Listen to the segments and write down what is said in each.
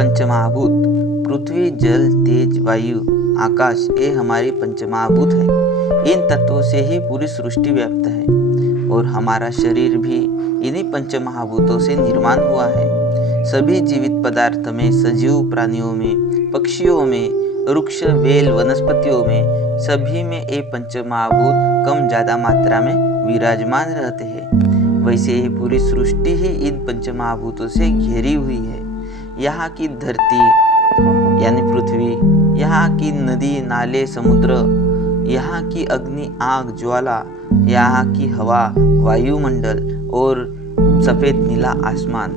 पंचमहाभूत पृथ्वी, जल, तेज, वायु, आकाश ये हमारी पंचमहाभूत है। इन तत्वों से ही पूरी सृष्टि व्याप्त है और हमारा शरीर भी इन्हीं पंचमहाभूतों से निर्माण हुआ है। सभी जीवित पदार्थ में, सजीव प्राणियों में, पक्षियों में, वृक्ष, बेल, वनस्पतियों में, सभी में ये पंचमहाभूत कम ज्यादा मात्रा में विराजमान रहते हैं। वैसे ही पूरी सृष्टि ही इन पंचमहाभूतों से घिरी हुई है। यहाँ की धरती यानी पृथ्वी, यहाँ की नदी, नाले, समुद्र, यहाँ की अग्नि, आग, ज्वाला, यहाँ की हवा, वायुमंडल और सफेद नीला आसमान,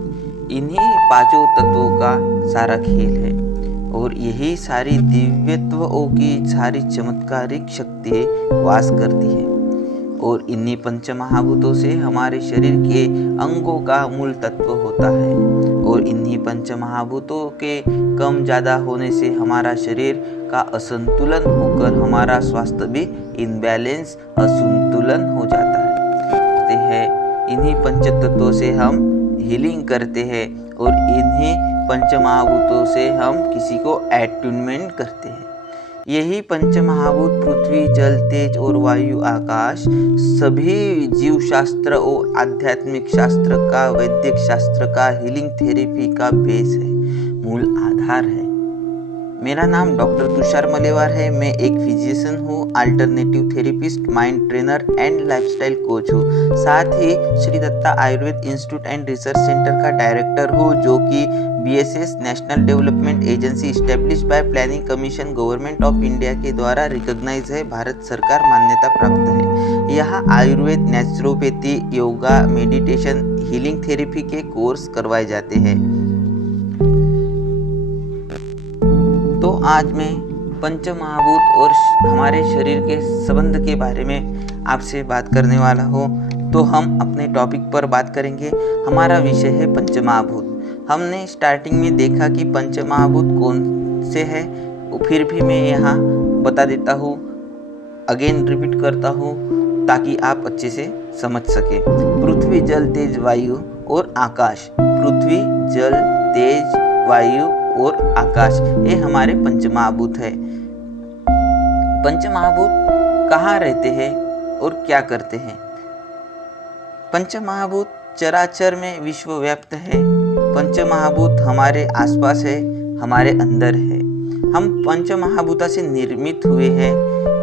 इन्हीं पांचों तत्वों का सारा खेल है। और यही सारी दिव्यत्वों की सारी चमत्कारिक शक्ति वास करती है। और इन्हीं पंचमहाभूतों से हमारे शरीर के अंगों का मूल तत्व होता है। और इन्हीं पंचमहाभूतों के कम ज्यादा होने से हमारा शरीर का असंतुलन होकर हमारा स्वास्थ्य भी इनबैलेंस, असंतुलन हो जाता है। इन्हीं पंचतत्वों से हम हीलिंग करते हैं और इन्हीं पंचमहाभूतों से हम किसी को एट्यूनमेंट करते हैं। यही पंचमहाभूत पृथ्वी, जल, तेज और वायु, आकाश सभी जीव शास्त्र और आध्यात्मिक शास्त्र का, वैदिक शास्त्र का, हीलिंग थेरेपी का बेस है, मूल आधार है। मेरा नाम डॉक्टर तुषार मलेवार है। मैं एक फिजिशियन हूँ, alternative therapist, mind trainer and lifestyle coach हूँ। साथ ही Shri Datta Ayurveda institute and research centre का डायरेक्टर हूँ, जो कि BSS national development agency establish by planning commission government of India के द्वारा रिकॉग्नाइज है, भारत सरकार मान्यता प्राप्त है। यहाँ Ayurveda, naturopathy, yoga, meditation, healing therapy के कोर्स करवाए जाते हैं। तो आज मैं पंचमहाभूत और हमारे शरीर के संबंध के बारे में आपसे बात करने वाला हूँ। तो हम अपने टॉपिक पर बात करेंगे। हमारा विषय है पंचमहाभूत। हमने स्टार्टिंग में देखा कि पंचमहाभूत कौन से है, फिर भी मैं यहाँ बता देता हूँ, अगेन रिपीट करता हूँ ताकि आप अच्छे से समझ सके। पृथ्वी, जल, तेज, वायु और आकाश। पृथ्वी, जल, तेज, वायु और आकाश ये हमारे पंचमहाभूत है। पंचमहाभूत कहाँ रहते हैं और क्या करते हैं? पंचमहाभूत चराचर में विश्वव्याप्त है। पंचमहाभूत हमारे आसपास है, हमारे अंदर है। हम पंचमहाभूता से निर्मित हुए हैं।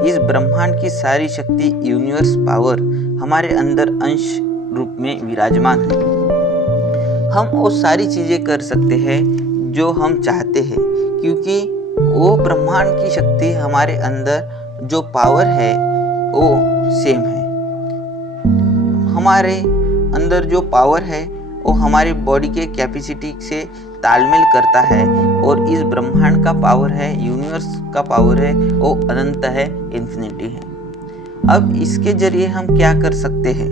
इस ब्रह्मांड की सारी शक्ति, यूनिवर्स पावर हमारे अंदर अंश रूप में विराजमान है। हम वो सारी चीजें कर सकते हैं जो हम चाहते हैं, क्योंकि वो ब्रह्मांड की शक्ति हमारे अंदर जो पावर है वो सेम है। हमारे अंदर जो पावर है वो हमारी बॉडी के कैपेसिटी से तालमेल करता है। और इस ब्रह्मांड का पावर है, यूनिवर्स का पावर है, वो अनंत है, इन्फिनिटी है। अब इसके जरिए हम क्या कर सकते हैं?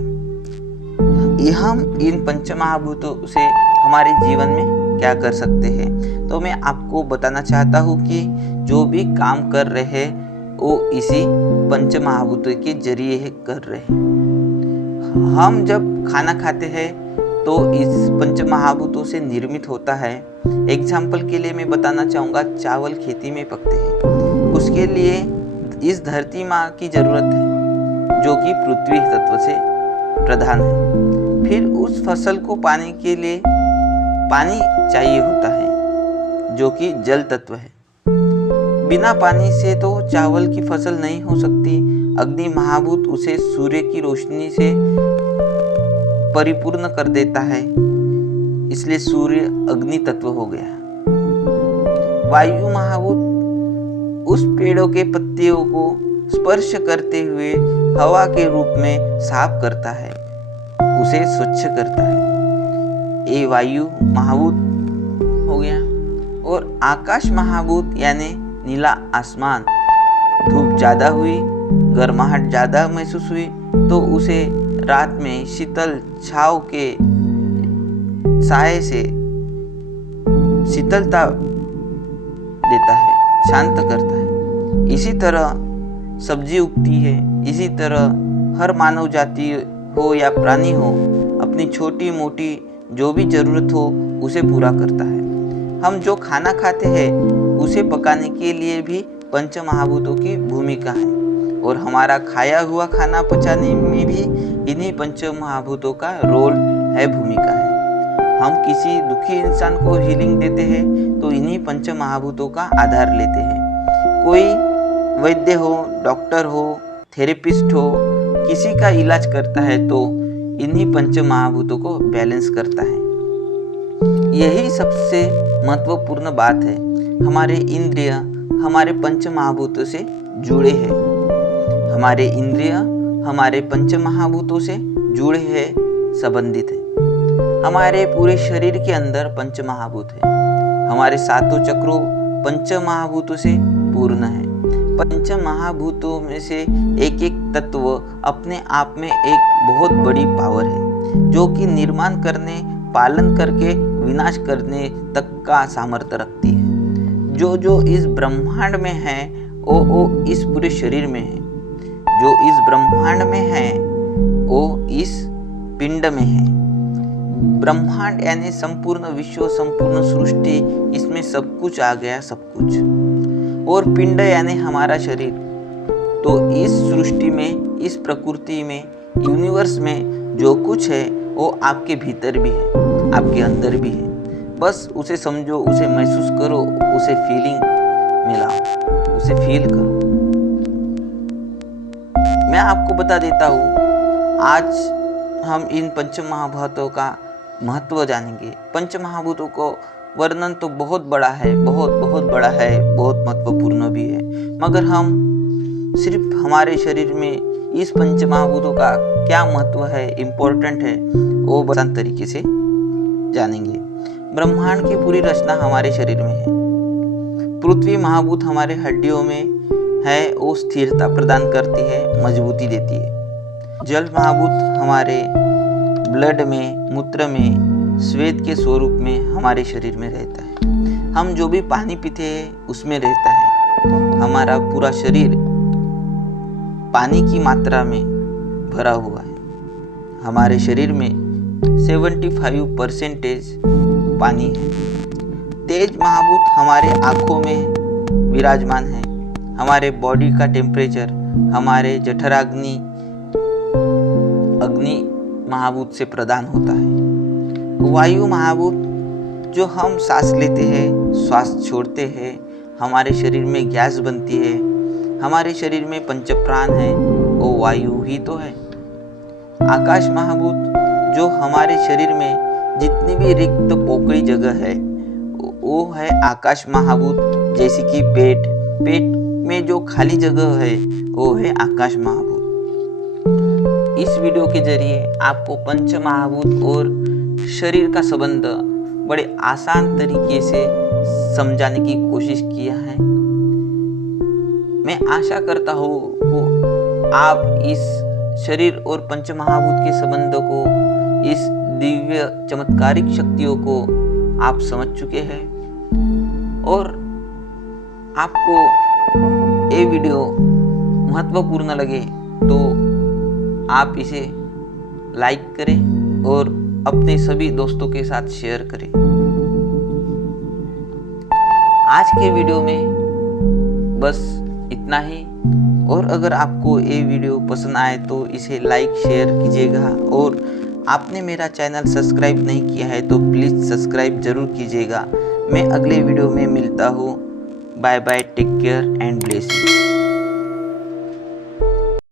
हम इन पंचमहाभूतों से हमारे जीवन में क्या कर सकते हैं? तो मैं आपको बताना चाहता हूँ कि जो भी काम कर रहे हैं वो इसी पंचमहाभूतों के जरिए कर रहे हैं। हम जब खाना खाते हैं तो इस पंचमहाभूतों से निर्मित होता है। एग्जाम्पल के लिए मैं बताना चाहूँगा, चावल खेती में पकते हैं, उसके लिए इस धरती माँ की जरूरत है, जो कि पृथ्वी तत्व से प्रधान है। फिर उस फसल को पाने के लिए पानी चाहिए होता है, जो कि जल तत्व है। बिना पानी से तो चावल की फसल नहीं हो सकती। अग्नि महाभूत उसे सूर्य की रोशनी से परिपूर्ण कर देता है, इसलिए सूर्य अग्नि तत्व हो गया। वायु महाभूत उस पेड़ों के पत्तियों को स्पर्श करते हुए हवा के रूप में साफ करता है, उसे स्वच्छ करता है। ये वायु महाभूत हो गया। और आकाश महाभूत यानी नीला आसमान, धूप ज्यादा हुई, गर्माहट ज्यादा महसूस हुई तो उसे रात में शीतल छाव के साए से शीतलता देता है, शांत करता है। इसी तरह सब्जी उगती है, इसी तरह हर मानव जाति हो या प्राणी हो अपनी छोटी मोटी जो भी जरूरत हो उसे पूरा करता है। हम जो खाना खाते हैं उसे पकाने के लिए भी पंच महाभूतों की भूमिका है, और हमारा खाया हुआ खाना पचाने में भी इन्हीं पंच महाभूतों का रोल है, भूमिका है। हम किसी दुखी इंसान को हीलिंग देते हैं तो इन्हीं पंच महाभूतों का आधार लेते हैं। कोई वैद्य हो, डॉक्टर हो, थेरेपिस्ट हो, किसी का इलाज करता है तो इन्हीं पंच महाभूतों को बैलेंस करता है। यही सबसे महत्वपूर्ण बात है। हमारे इंद्रिय हमारे पंच महाभूतों से जुड़े हैं। हमारे इंद्रिय हमारे पंच महाभूतों से जुड़े हैं, संबंधित है। हमारे पूरे शरीर के अंदर पंच महाभूत है। हमारे सातों चक्रों पंच महाभूतों से पूर्ण है। पंच महाभूतों में से एक एक तत्व अपने आप में एक बहुत बड़ी पावर है, जो कि निर्माण करने, पालन करके विनाश करने तक का सामर्थ्य रखती है। जो इस ब्रह्मांड में है वो इस पूरे शरीर में है। जो इस ब्रह्मांड में है वो इस पिंड में है। ब्रह्मांड यानी संपूर्ण विश्व, संपूर्ण सृष्टि, इसमें सब कुछ आ गया, सब कुछ। और पिंड यानी हमारा शरीर। तो इस सृष्टि में, इस प्रकृति में, यूनिवर्स में जो कुछ है वो आपके भीतर भी है, आपके अंदर भी है। बस उसे समझो, उसे महसूस करो, उसे फीलिंग मिलाओ, उसे फील करो। मैं आपको बता देता हूँ, आज हम इन पंच महाभूतों का महत्व जानेंगे। पंच महाभूतों को वर्णन तो बहुत बड़ा है, बहुत बड़ा है, बहुत महत्वपूर्ण भी है, मगर हम सिर्फ हमारे शरीर में इस पंच महाभूतों का क्या महत्व है, इम्पोर्टेंट है, वो आसान तरीके से जानेंगे। ब्रह्मांड की पूरी रचना हमारे शरीर में है। पृथ्वी महाभूत हमारे हड्डियों में है, वो स्थिरता प्रदान करती है, मजबूती देती है। जल महाभूत हमारे ब्लड में, मूत्र में, श्वेत के स्वरूप में हमारे शरीर में रहता है। हम जो भी पानी पीते हैं उसमें रहता है। हमारा पूरा शरीर पानी की मात्रा में भरा हुआ है। हमारे शरीर में 75% पानी है। तेज महाभूत हमारे आँखों में विराजमान है। हमारे बॉडी का टेम्परेचर हमारे जठराग्नि अग्नि महाभूत से प्रदान होता है। वायु महाभूत जो हम सांस लेते हैं, श्वास छोड़ते हैं, हमारे शरीर में गैस बनती है। हमारे शरीर में पंच प्राण है, वो वायु ही तो है। आकाश महाभूत जो हमारे शरीर में जितनी भी रिक्त पोकड़ी जगह है वो है आकाश महाभूत। जैसे कि पेट में जो खाली जगह है वो है आकाश महाभूत। इस वीडियो के जरिए आपको पंच महाभूत और शरीर का संबंध बड़े आसान तरीके से समझाने की कोशिश किया है। मैं आशा करता हूँ कि आप इस शरीर और पंच महाभूत के संबंध को, इस दिव्य चमत्कारिक शक्तियों को आप समझ चुके हैं, और आपको ये वीडियो महत्वपूर्ण लगे तो आप इसे लाइक करें और अपने सभी दोस्तों के साथ शेयर करें। आज के वीडियो में बस इतना ही, और अगर आपको ये वीडियो पसंद आए तो इसे लाइक शेयर कीजिएगा, और आपने मेरा चैनल सब्सक्राइब नहीं किया है तो प्लीज़ सब्सक्राइब जरूर कीजिएगा। मैं अगले वीडियो में मिलता हूँ। Bye bye, take care and bless you.